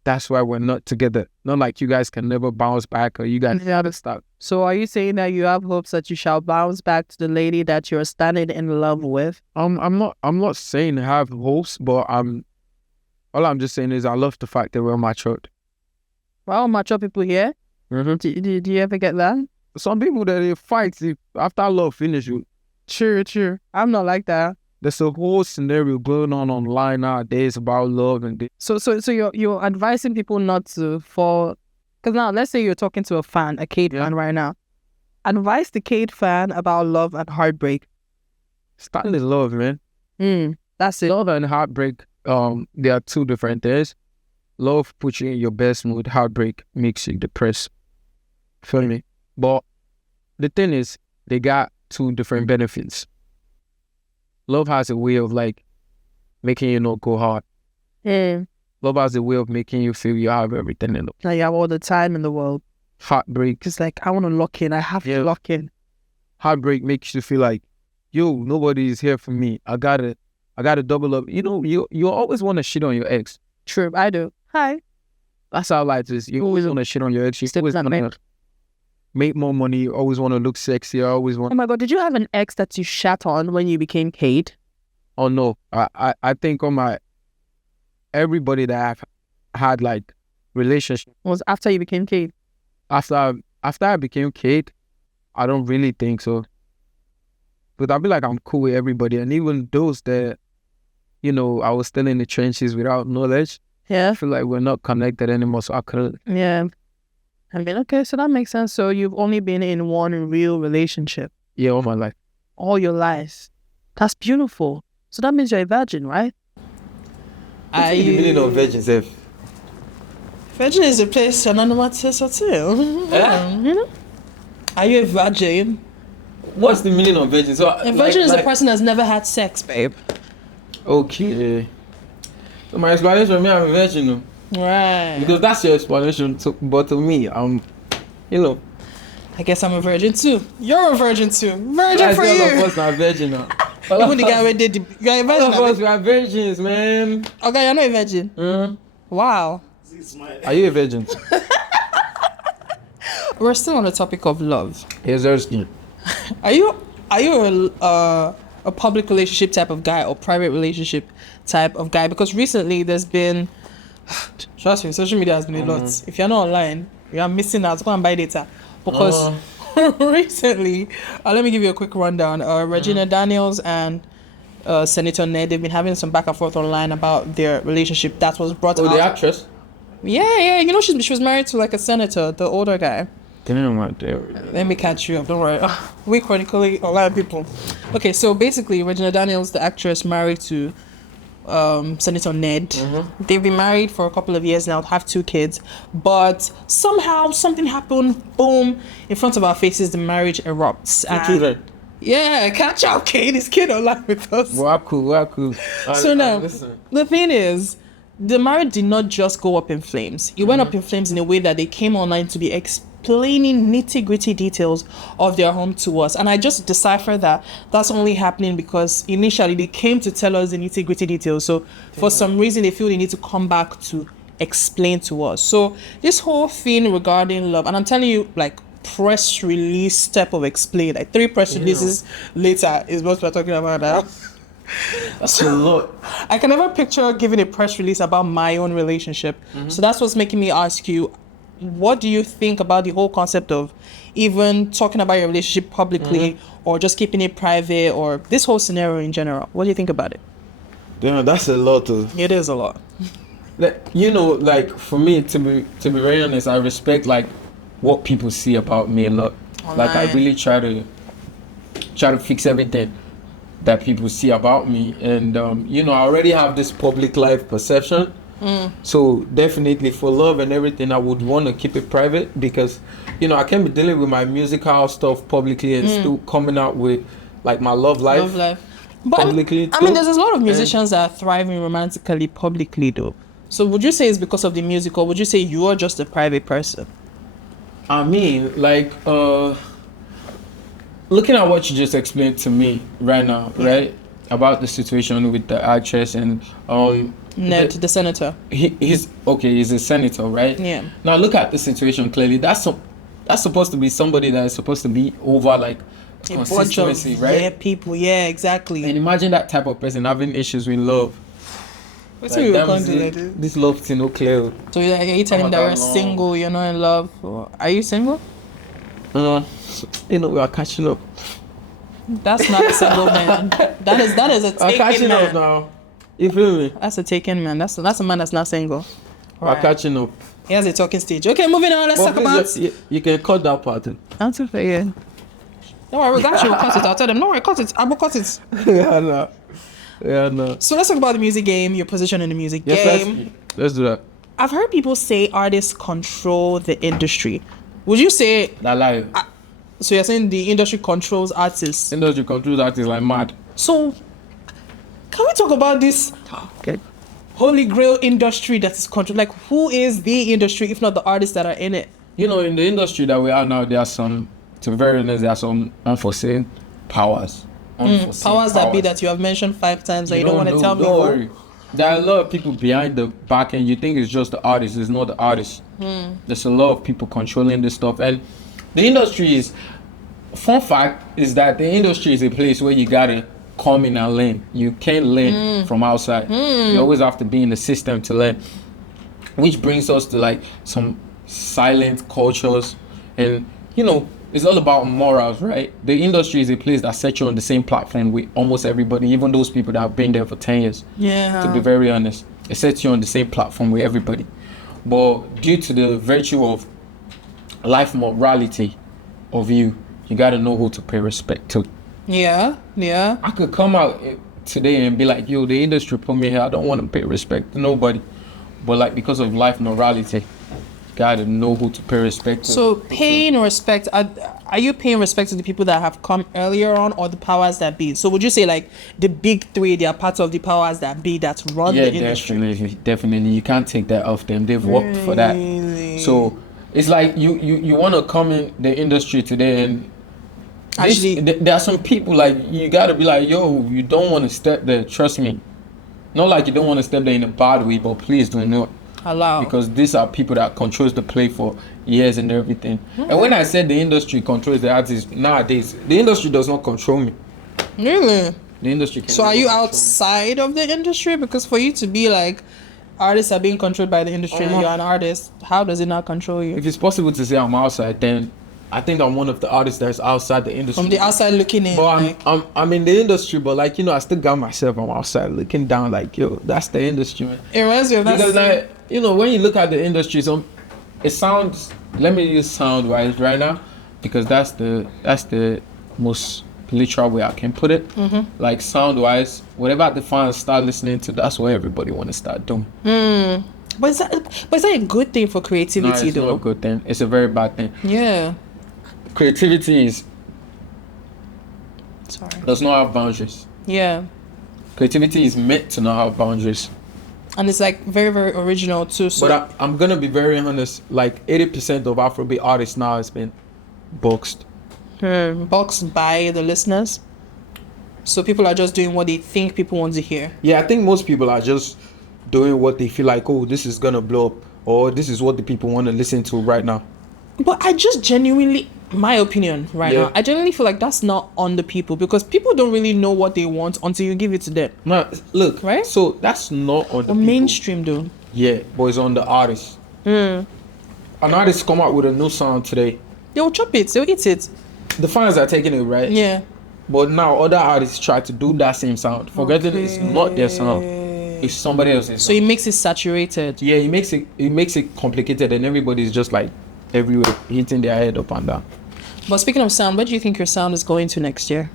That's why we're not together. Not like you guys can never bounce back or you guys understand. So are you saying that you have hopes that you shall bounce back to the lady that you're standing in love with? I'm not saying have hopes, but all I'm just saying is I love the fact that we're matured. Well, mature people here. Do you ever get that? Some people that they fight after love finish you. True. I'm not like that. There's a whole scenario going on online nowadays about love and this. So you're advising people not to fall, because now let's say you're talking to a Khaid fan right now. Advise the Khaid fan about love and heartbreak. Stand in love, man. That's it. Love and heartbreak, they are two different things. love puts you in your best mood. Heartbreak makes you depressed. Feel me? But the thing is, they got two different benefits. Love has a way of like making you not go hard. Love has a way of making you feel you have everything in the world. Like you have all the time in the world. Heartbreak. It's like, I want to lock in. I have to lock in. Heartbreak makes you feel like, yo, nobody is here for me. I gotta double up. You know, you always want to shit on your ex. True, I do. Hi. That's how life is. You always want to shit on your ex. You always want to make more money. You always want to look sexy. I always want. Oh my God, did you have an ex that you shat on when you became Khaid? Oh no, I think on my everybody that I've had like relationship Was after you became Khaid. After I became Khaid, I don't really think so. But I feel like I'm cool with everybody, and even those that, you know, I was still in the trenches without knowledge. Yeah. I feel like we're not connected anymore, so I couldn't. Yeah. I mean, okay, so that makes sense. So you've only been in one real relationship. Yeah, all my life. All your life. That's beautiful. So that means you're a virgin, right? What's the meaning of virgins, F? Virgin is a place anonymous or too. You know? Are you a virgin? What's the meaning of virgin? So a virgin is a person that's never had sex, babe. Okay. So my explanation, me, I'm a virgin, no? Right. Because that's your explanation. But to me, you know. I guess I'm a virgin too. You're a virgin too. Virgin for you. All of us are virgin now. Even the guy who did you're a virgin. All of us are virgins, man. Okay, you're not a virgin. Wow. Are you a virgin? We're still on the topic of love. Yes, there's skin. Are you a public relationship type of guy or private relationship type of guy? Because recently there's been, trust me, social media has been a lot. If you're not online, you are missing out. Go and buy data. Because recently, let me give you a quick rundown. Regina Daniels and Senator Ned, they've been having some back and forth online about their relationship that was brought out. Oh, the actress? Yeah. You know, she was married to like a senator, the older guy. Let me catch you up, don't worry. We chronically online people. Okay, so basically Regina Daniels, the actress, married to Senator Ned. They've been married for a couple of years now, have 2 kids, but somehow something happened, boom, in front of our faces the marriage erupts. Children. Yeah, catch up, Kate. This kid online with us. Well, cool. So now, the thing is, the marriage did not just go up in flames. It went up in flames in a way that they came online to be explaining nitty-gritty details of their home to us. And I just deciphered that that's only happening because initially they came to tell us the nitty-gritty details. So for some reason, they feel they need to come back to explain to us. So this whole thing regarding love, and I'm telling you, like, press release step of explain, like 3 press releases later is what we're talking about now. That's a lot. I can never picture giving a press release about my own relationship. So that's what's making me ask you, what do you think about the whole concept of even talking about your relationship publicly or just keeping it private, or this whole scenario in general? What do you think about it? Yeah, that's a lot. It is a lot. You know, like for me, to be very honest, I respect like what people see about me a lot. Online. Like I really try to fix everything that people see about me, and you know, I already have this public life perception. So definitely for love and everything, I would want to keep it private, because you know, I can't be dealing with my musical stuff publicly and still coming out with like my love life but publicly. I mean, there's a lot of musicians that are thriving romantically publicly though. So would you say it's because of the music, or would you say you are just a private person? I mean, like looking at what you just explained to me right now, right, about the situation with the actress and Ned, the senator. He's a senator, right? Yeah. Now look at the situation clearly. That's supposed to be somebody that is supposed to be over like consistency, right? Yeah, people. Yeah, exactly. And imagine that type of person having issues with love. What's like, this love thing no clear. So you're telling him that you're single, you're not in love. Are you single? You know, we are catching up. That's not a single man. That is a taken catching man. up now. You feel me? That's a taken man. That's a man that's not single. We're catching up. He has a talking stage. Okay, moving on. Let's talk about. You can cut that part. I'm too fair. Don't worry, we got you. We'll cut it. I'll tell them. Don't worry, cut it. I will cut it. Yeah, no. So let's talk about the music game. Your position in the music game. Let's do that. I've heard people say artists control the industry. Would you say That lie. So you're saying the industry controls artists? Industry controls artists like mad. So can we talk about this holy grail industry that is controlled? Like, who is the industry if not the artists that are in it? You know, in the industry that we are now, there are some, to be very honest, there are some unforeseen powers. Powers that be that you have mentioned 5 times that you don't want to tell me. Don't worry. There are a lot of people behind the back end. You think it's just the artist. It's not the artist. There's a lot of people controlling this stuff. And the industry is, fun fact is that the industry is a place where you gotta come in and learn. You can't learn from outside. You always have to be in the system to learn. Which brings us to like some silent cultures. And, you know, it's all about morals, right? The industry is a place that sets you on the same platform with almost everybody, even those people that have been there for 10 years. Yeah. To be very honest, it sets you on the same platform with everybody. But due to the virtue of life morality of you gotta know who to pay respect to. Yeah. I could come out today and be like, yo, the industry put me here. I don't want to pay respect to nobody. But like, because of life morality, gotta know who to pay respect to. So paying respect, are you paying respect to the people that have come earlier on or the powers that be? So would you say like the big 3, they are part of the powers that be that run the industry? Definitely. You can't take that off them. They've worked for that. So it's like you want to come in the industry today and actually there are some people like you gotta be like, yo, you don't want to step there, trust me. Not like you don't want to step there in a bad way, but please do not allow, because these are people that controls the play for years and everything. And when I said the industry controls the artists, nowadays the industry does not control me. Really? The industry can. So are you outside of the industry? Because for you to be like artists are being controlled by the industry and you're an artist, how does it not control you? If it's possible to say I'm outside, then I think I'm one of the artists that's outside the industry. From the outside looking in. But I'm in the industry, but like, you know, I still got myself. I'm outside looking down like, yo, that's the industry, man. It reminds me of that. Because like, you know, when you look at the industry, it sounds, let me use sound wise right now, because that's the most literal way I can put it. Like sound wise, whatever the fans start listening to, that's what everybody want to start doing. But is that a good thing for creativity? No, it's not a good thing. It's a very bad thing. Yeah. Creativity does not have boundaries. Yeah. Creativity is meant to not have boundaries. And it's like very, very original too. So. But I'm gonna be very honest. Like 80% of Afrobeat artists now has been boxed. Boxed by the listeners. So people are just doing what they think people want to hear. Yeah, I think most people are just doing what they feel like. Oh, this is gonna blow up, or this is what the people want to listen to right now. But I just genuinely, my opinion now, I genuinely feel like that's not on the people, because people don't really know what they want until you give it to them. No, look, right? So that's not on the people. Mainstream though. Yeah, but it's on the artist. An artist come out with a new song today. They'll chop it, they'll eat it. The fans are taking it, right? Yeah. But now other artists try to do that same sound, forgetting it's not their sound. It's somebody else's. So it makes it saturated. Yeah, it makes it complicated, and everybody's just like everywhere hitting their head up and down. But speaking of sound, where do you think your sound is going to next year?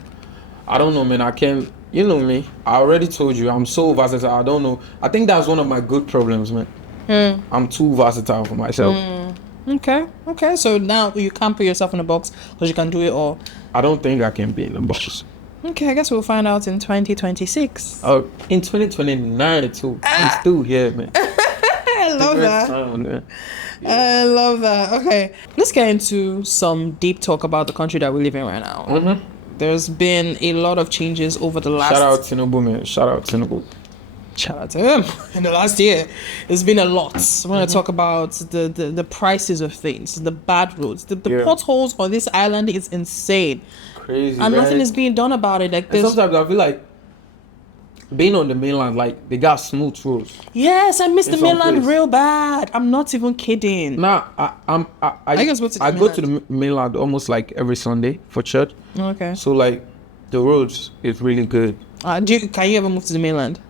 I don't know, man. I can't. You know me. I already told you I'm so versatile. I don't know. I think that's one of my good problems, man. I'm too versatile for myself. Okay. So now you can't put yourself in a box because you can do it all. I don't think I can be in a box. Okay, I guess we'll find out in 2026. Oh, in 2029 too. I'm still here, man. I love that. Sound, man. I love that. Okay, let's get into some deep talk about the country that we live in right now. There's been a lot of changes over the last... Shout out Tinubu, man. Shout out Tinubu. Shout out to him. In the last year, there's been a lot. I want to talk about the prices of things, the bad roads, the potholes on this island is insane. Crazy, and right? nothing is being done about it. Like and sometimes I feel like being on the mainland, like they got smooth roads. Yes, I miss the mainland real bad. I'm not even kidding. Nah, I go to the mainland almost like every Sunday for church. Okay. So like the roads is really good. Can you ever move to the mainland?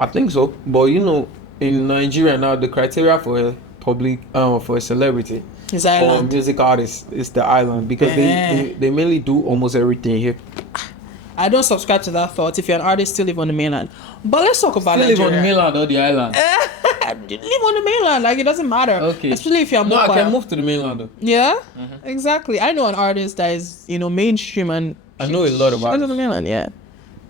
I think so, but you know, in Nigeria now, the criteria for a public, for a celebrity, is island. Or music artist is the island, because they mainly do almost everything here. I don't subscribe to that thought. If you're an artist, still live on the mainland. But let's talk about Nigeria. Live on the mainland or the island? live on the mainland. Like, it doesn't matter. Okay. Especially if you're No, I can move to the mainland though. Yeah, exactly. I know an artist that is, mainstream, and I know a lot about it. On the mainland, yeah.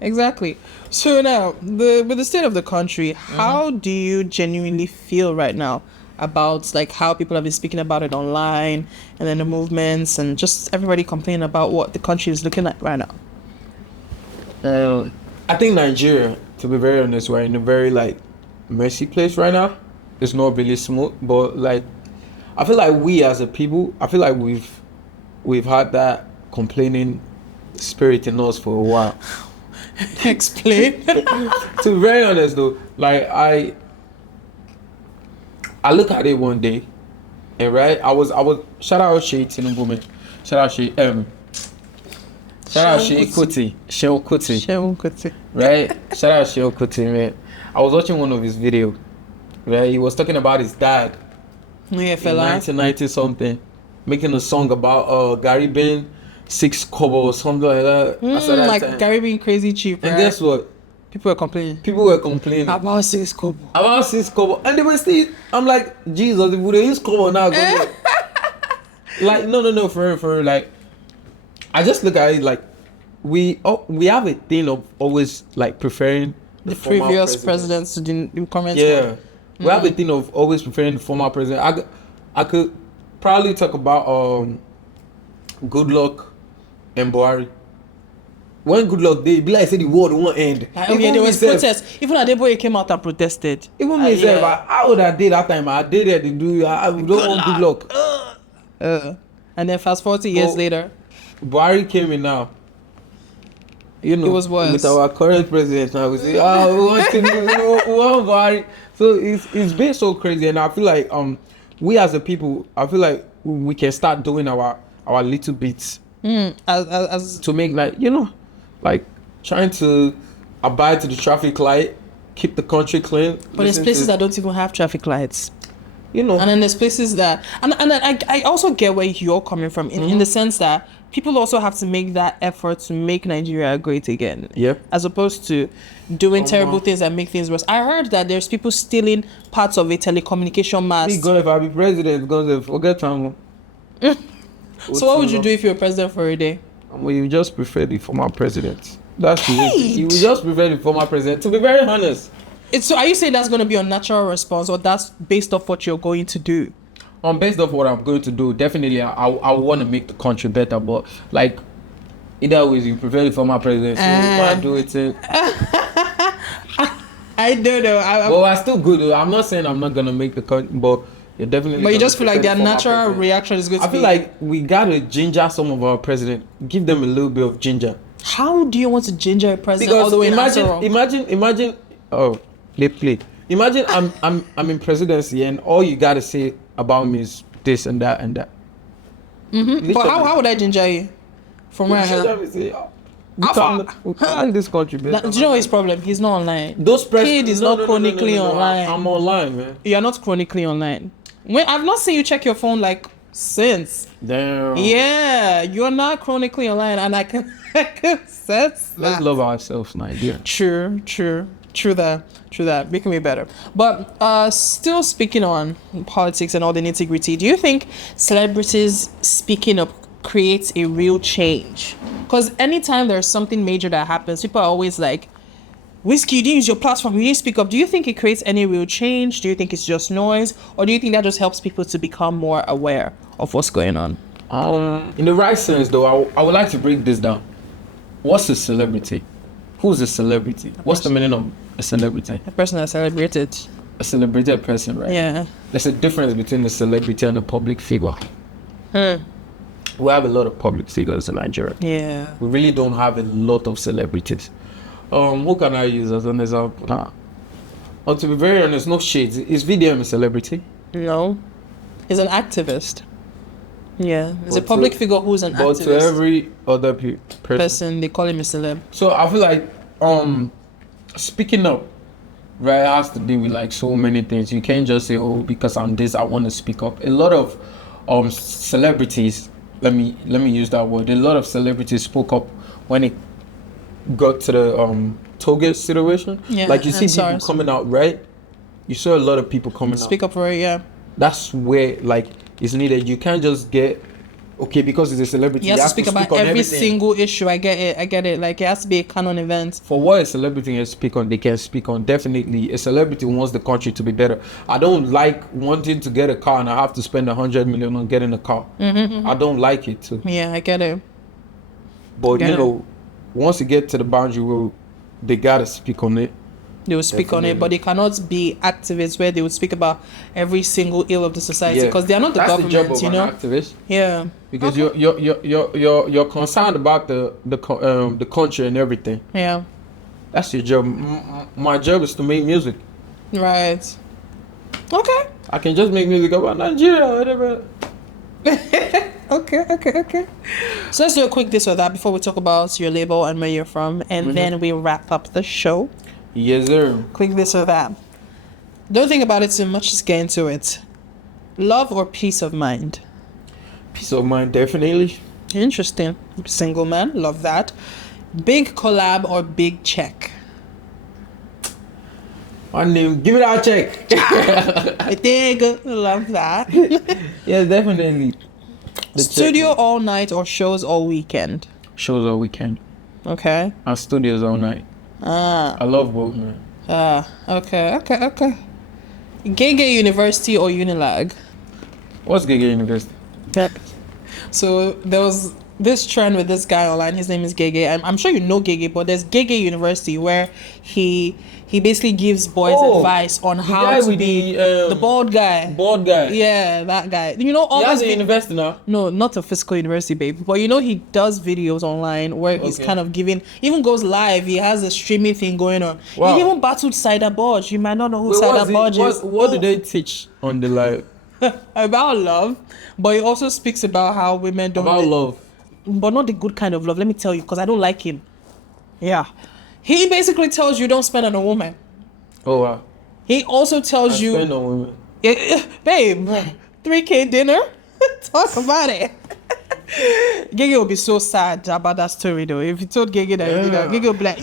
Exactly. So now, with the state of the country, how do you genuinely feel right now about like how people have been speaking about it online, and then the movements, and just everybody complaining about what the country is looking at right now? I think Nigeria, to be very honest, we're in a very like messy place right now. It's not really smooth, but like I feel like we as a people, I feel like we've had that complaining spirit in us for a while. Explain. To be very honest though, like I look at it one day, and right, I was shout out Shay Tinubu, man. Shout out Shay Kuti. Right? Shout out Shay Kuti, man. I was watching one of his videos, right? He was talking about his dad. Yeah, in 1990 something, making a song about Gary being 6 kobo or something like that. Like time. Gary being crazy cheap, right? And guess what? People were complaining about 6 kobo. And they were still, I'm like, Jesus, if we use kobo now, like, no, for real, like, I just look at it like, we have a thing of always like preferring the previous presidents to the comments. Yeah, we have a thing of always preferring the former president. I could probably talk about Good Luck and Buhari. When Good Luck did, be like say the war won't end. There was protests. Even Adeboye came out and protested. Even me said, I would have did that time. I did it to do. I don't want Good Luck. And then fast 40 years later, Buhari came in now. You know, it was worse. With our current president now, we say, we want Buhari. So it's been so crazy, and I feel like we as a people, I feel like we can start doing our little bits as to make like trying to abide to the traffic light, keep the country clean. But there's places that don't even have traffic lights. And then there's places that and I also get where you're coming from in the sense that people also have to make that effort to make Nigeria great again. Yeah. As opposed to doing terrible things that make things worse. I heard that there's people stealing parts of a telecommunication mast. God, if I be president, God, forget time. So what would you do if you're president for a day? Well, you just prefer the former president. That's the you would just prefer the former president. To be very honest. So are you saying that's going to be a natural response, or that's based off what you're going to do? Based off what I'm going to do, definitely I want to make the country better. But like, either ways, you prefer the former president. So you might do it. I don't know. I still good. I'm not saying I'm not gonna make the country, but you're definitely. But you just feel like their natural reaction is going to be. I feel like we gotta ginger some of our president. Give them a little bit of ginger. How do you want to ginger a president all the way? Imagine. Oh, they play. Imagine I'm in presidency and all you gotta say about me is this and that and that. But how would I ginger you? From where I am? This country, do you know his problem? He's not online. Kid is not chronically online. I'm online, man. You're not chronically online. I've not seen you check your phone like since. Damn. Yeah, you're not chronically online, and I can sense that. Let's love ourselves, Nigeria. True that. Making me better. But still speaking on politics and all the nitty-gritty, do you think celebrities speaking up creates a real change? Because anytime there's something major that happens, people are always like, Whiskey, you didn't use your platform, you didn't speak up. Do you think it creates any real change? Do you think it's just noise? Or do you think that just helps people to become more aware of what's going on? In the right sense, though, I would like to break this down. What's a celebrity? Who's a celebrity? What's the meaning of a celebrity? A person that's celebrated. A celebrated person, right? Yeah. There's a difference between a celebrity and a public figure. We have a lot of public figures in Nigeria. Yeah. We really don't have a lot of celebrities. Who can I use as an example? To be very honest, no shades. Is VDM a celebrity? No. He's an activist. Yeah. He's a public figure who's an activist. But to every other person, they call him a celeb. So I feel like speaking up, right, has to do with like so many things. You can't just say, oh, because I'm this, I want to speak up. A lot of celebrities, let me use that word. A lot of celebrities spoke up when it got to the Toge situation. Yeah, like you see people coming out, right? you saw a lot of people coming Speak up for it, yeah. That's where, like, it's needed. You can't just get, okay, because it's a celebrity. You have to speak about every everything. single issue. I get it. Like, it has to be a canon event. For what a celebrity can speak on, they can speak on. Definitely, a celebrity wants the country to be better. I don't like wanting to get a car and I have to spend 100 million on getting a car. I don't like it too. Yeah, I get it. But, you know, once you get to the boundary road, they gotta speak on it. They will speak on it, but they cannot be activists where they would speak about every single ill of the society because they are not the government, the job of you know. An activist. Yeah, because you're concerned about the country and everything. Yeah, that's your job. My job is to make music. Right. Okay. I can just make music about Nigeria or whatever. Okay. So let's do a quick this or that before we talk about your label and where you're from, and then we wrap up the show. Yes, sir. Quick this or that. Don't think about it too much, just get into it. Love or peace of mind? Peace of mind, definitely. Interesting. Single man, love that. Big collab or big check? My name, give it our check. I think, love that. Yeah, definitely. Studio all night or shows all weekend? Shows all weekend. Okay. Our studios all night. I love both, man. Okay. Gay University or Unilag? What's Gay University? So there was this trend with this guy online. His name is Gay. I'm sure you know Gay, but there's Gay University where he basically gives boys advice on how to be the bald guy. Bald guy. Yeah, that guy. You know, all that's a university now. No, not a physical university, babe. But you know, he does videos online where he's kind of giving, even goes live. He has a streaming thing going on. Wow. He even battled Cider Bodge. You might not know who Cider Bodge is. What do they teach on the live? About love, but he also speaks about how women don't. About love. But not the good kind of love. Let me tell you, because I don't like him. Yeah. He basically tells you don't spend on a woman. Oh, wow. He also tells you... spend on women. Babe, 3K dinner? Talk about it. Gege will be so sad about that story, though. If you told Gege that, Gege will be like,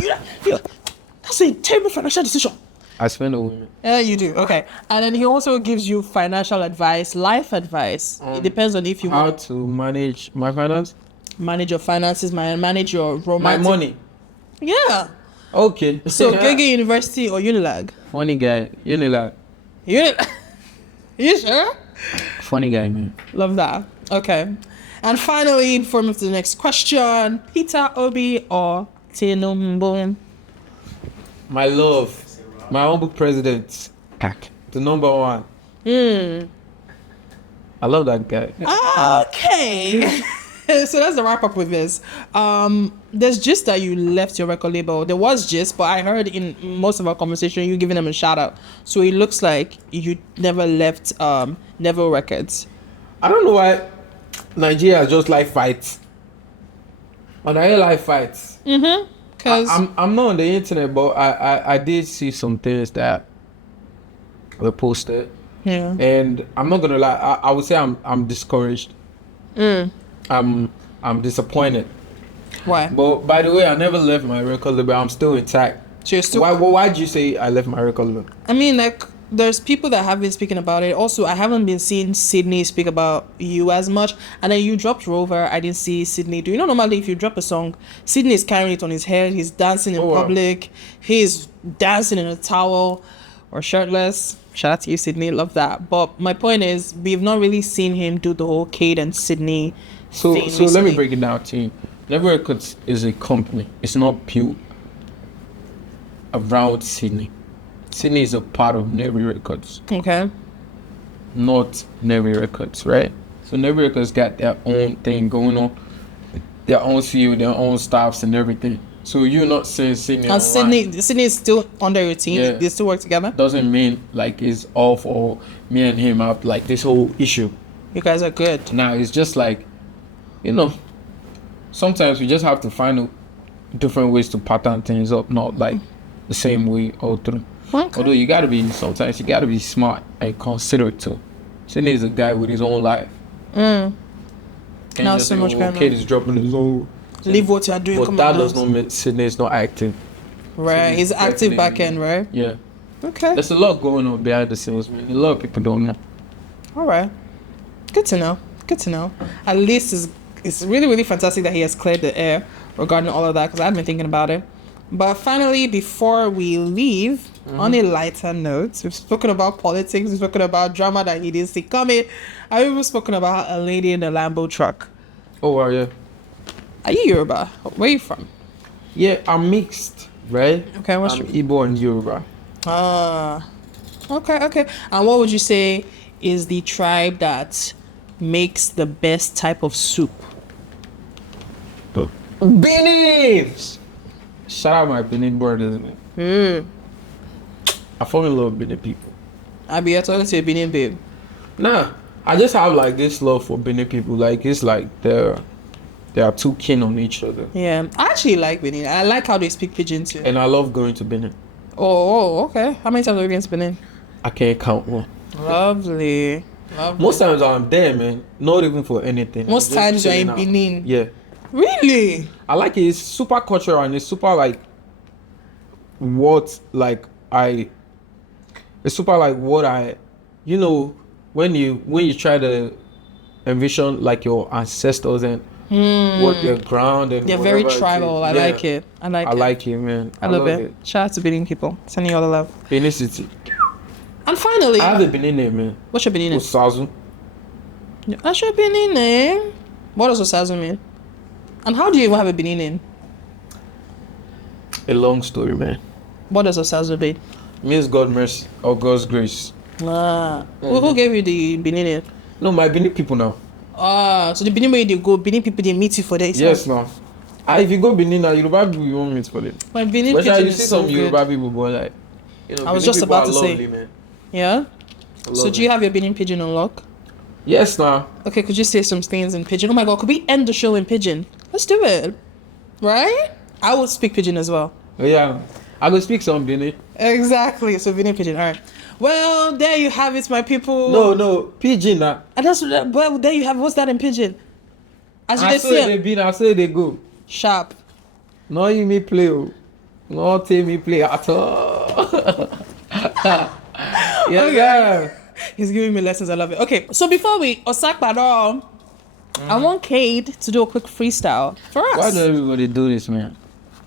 that's a terrible financial decision. I spend on women. Yeah, you do. Okay. And then he also gives you financial advice, life advice. It depends on if you want... How to manage my finance? Manage your finances, manage your romantic... My money? Yeah. Okay. So, Gege University or Unilag? Funny guy. Unilag. You sure? Funny guy, man. Love that. Okay. And finally, before we move to the next question, Peter Obi or Tinubu? My love. My humble president. The number one. I love that guy. Okay. So that's the wrap up with this. There's just that you left your record label. There was just, but I heard in most of our conversation you giving them a shout out. So it looks like you never left Neville Records. I don't know why Nigeria just like fights. And I like fights. Cause I'm not on the internet, but I did see some things that were posted. Yeah. And I'm not gonna lie, I would say I'm discouraged. I'm disappointed. Why? But by the way, I never left my record label. I'm still intact. So you're still... Why did you say I left my record label? I mean, like, there's people that have been speaking about it. Also, I haven't been seeing Sydney speak about you as much. And then you dropped Rover. I didn't see Sydney. Do you know normally if you drop a song, Sydney is carrying it on his head. He's dancing in public. He's dancing in a towel or shirtless. Shout out to you, Sydney. Love that. But my point is, we've not really seen him do the whole Khaid and Sydney thing. So let me break it down to you. Neville Records is a company. It's not built around Sydney. Sydney is a part of Neville Records. Okay. Not Neville Records, right? So Neville Records got their own thing going on. Their own CEO, their own staffs and everything. So you're not saying Sydney. And Sydney is still under your team. Yeah. They still work together. Doesn't mean like it's all for me and him up like this whole issue. You guys are good. Now it's just like, sometimes we just have to find different ways to pattern things up, not like the same way all through. Okay. Although sometimes you gotta be smart and considerate too. Sydney is a guy with his own life. Now so much going on. Khaid is dropping his own. Leave what you're doing. But that does not mean Sydney is not active. Right, he's active back end, right? Yeah. Okay. There's a lot going on behind the scenes, man. A lot of people don't know. All right. Good to know. Good to know. At least it's really, really fantastic that he has cleared the air regarding all of that, because I've been thinking about it. But finally, before we leave, on a lighter note, we've spoken about politics, we've spoken about drama that he didn't see coming. I've even spoken about a lady in a Lambo truck. Oh, wow, yeah. Are you Yoruba? Where are you from? Yeah, I'm mixed, right? Okay, I'm Igbo and Yoruba. Okay. And what would you say is the tribe that makes the best type of soup? Benin! Shout out my Benin brothers, man. I fall in love with Benin people. I be talking to a Benin babe. Nah, I just have like this love for Benin people. Like it's like they are too keen on each other. Yeah, I actually like Benin. I like how they speak pidgin too. And I love going to Benin. Oh, okay. How many times have you been to Benin? I can't count one. Lovely. Most times I'm there, man. Not even for anything. Most times you're in Benin. Yeah. Really? I like it. It's super cultural and it's super like you know, when you try to envision like your ancestors and what their ground and they're very tribal. I like it. I like it, man. I love it. Shout out to Benin people. Sending you all the love. Benin City. And finally, I have a Benin name, man. What's your Benin name? Osazu. That's your Benin name. What does Osazu mean? And how do you even have a Benin name? A long story, man. What does Osazu mean? Means God mercy or God's grace. Who gave you the Benin name? No, my Benin people now. So the Benin where you go, Benin people they meet you for that. Yes, now. If you go Benin now, Yoruba people you won't meet for them. My Benin pidgin pidgin is is so some good. Yoruba people, but like, you know, I was Benin just people about are to say. lovely, man. Yeah. So do you it. have your Benin pidgin on lock? Yes, now. Okay, could you say some things in pidgin? Oh my god, could we end the show in pidgin? Let's do it. Right? I will speak pidgin as well. Yeah, I will speak some Benin. Exactly. So Benin pidgin. All right. Well, there you have it, my people. No, pidgin now. And that's well, there you have. What's that in pidgin? As you I say, say they be, I say they go. sharp. No, you me play, oh. No, take me play at all. Yeah. He's giving me lessons. I love it. Okay, so before we Osakpado, I want Khaid to do a quick freestyle for us. Why do everybody do this, man?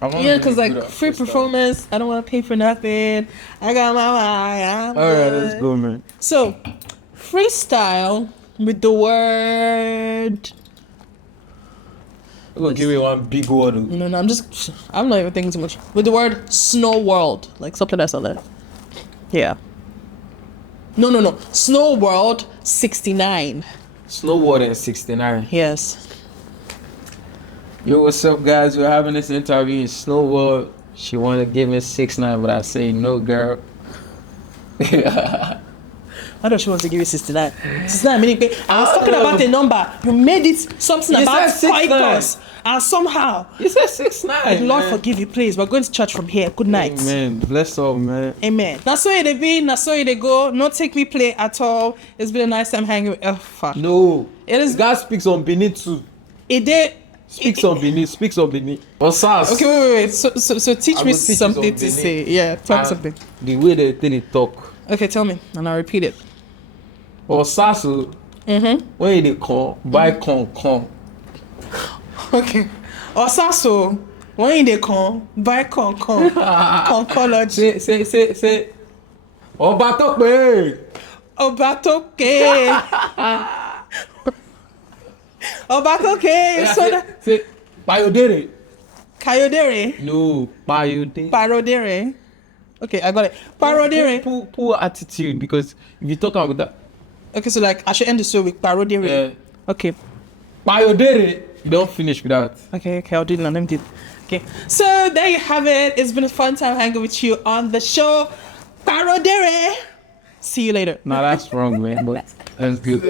Yeah, because like free performance, I don't want to pay for nothing. I got my mind. Alright, let's go, man. So, freestyle with the word. You're gonna give me one big word. No, I'm not even thinking too much. With the word Snow World, like something that's on there. Yeah. No. Snow World 69. Snowboard in 69. Yes. Yo, what's up, guys? We're having this interview in Snowboard. She wanna give me 6'9", but I say no, girl. Why does she want to give you 69? 69 meaning I was talking about a number. You made it something You about said 6'9". fighters. And somehow, You said 6'9". Lord man. forgive you, please. We're going to church from here. Good night. Amen. Bless all, man. Amen. That's where they be. That's where they go. No take me play at all. It's been a nice time hanging with. Oh, fuck. No. It is. God speaks on Benin too. It did. Speaks on Benin. Or SARS. Okay, wait. So teach I me will teach you something some to Benin. say. Yeah, tell me something. The way they think they talk. Okay, tell me, and I'll repeat it. Or SARS, when they come, buy come. Okay. Osaso, when they come, buy con. Concology. Say. Obatope. Obatoke. So that. Say. Payodere. Kayodere. No. Payodere. Parodere. Okay, I got it. Parodere. Poor attitude, because if you talk about that. Okay, so like I should end the show with parodere. Yeah. Okay. Payodere. You don't finish with that. Okay, I'll do it. Let me do it. Okay. So there you have it. It's been a fun time hanging with you on the show. Parodere. See you later. Nah, that's wrong, man. But that's good.